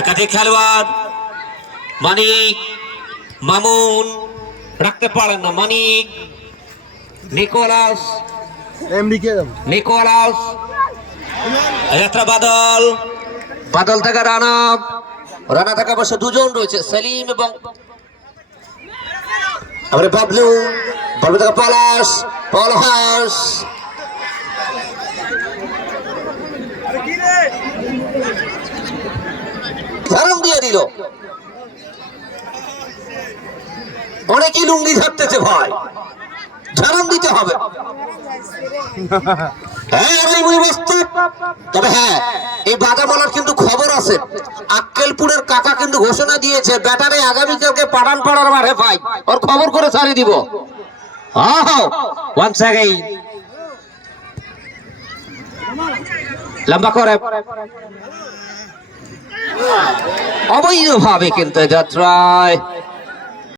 একাধিক খেলোয়াড় মানিক মামুন রাখতে পারেন না। মানিক নিকোলাস যাত্রা বাদল বাদল থেকে রানা থেকে অবশ্য দুজন রয়েছে, সেলিম এবং বাবলু। বাবলু থেকে পলাশ ধারণ দিয়ে দিল। অনেকেই লুঙ্গি ধরতেছে ভাই, ধারণ দিতে হবে। তবে হ্যাঁ, এই বাদামালার কিন্তু খবর আছে, আক্কেলপুরের কাকা কিন্তু ঘোষণা দিয়েছে ব্যাটারে আগামীকালকে পাঠান পাড়ার মাঠে ভাই ওর খবর করে ছাড়িয়ে দিব। লম্বা করে অবৈধভাবে কিন্তু যাত্রায়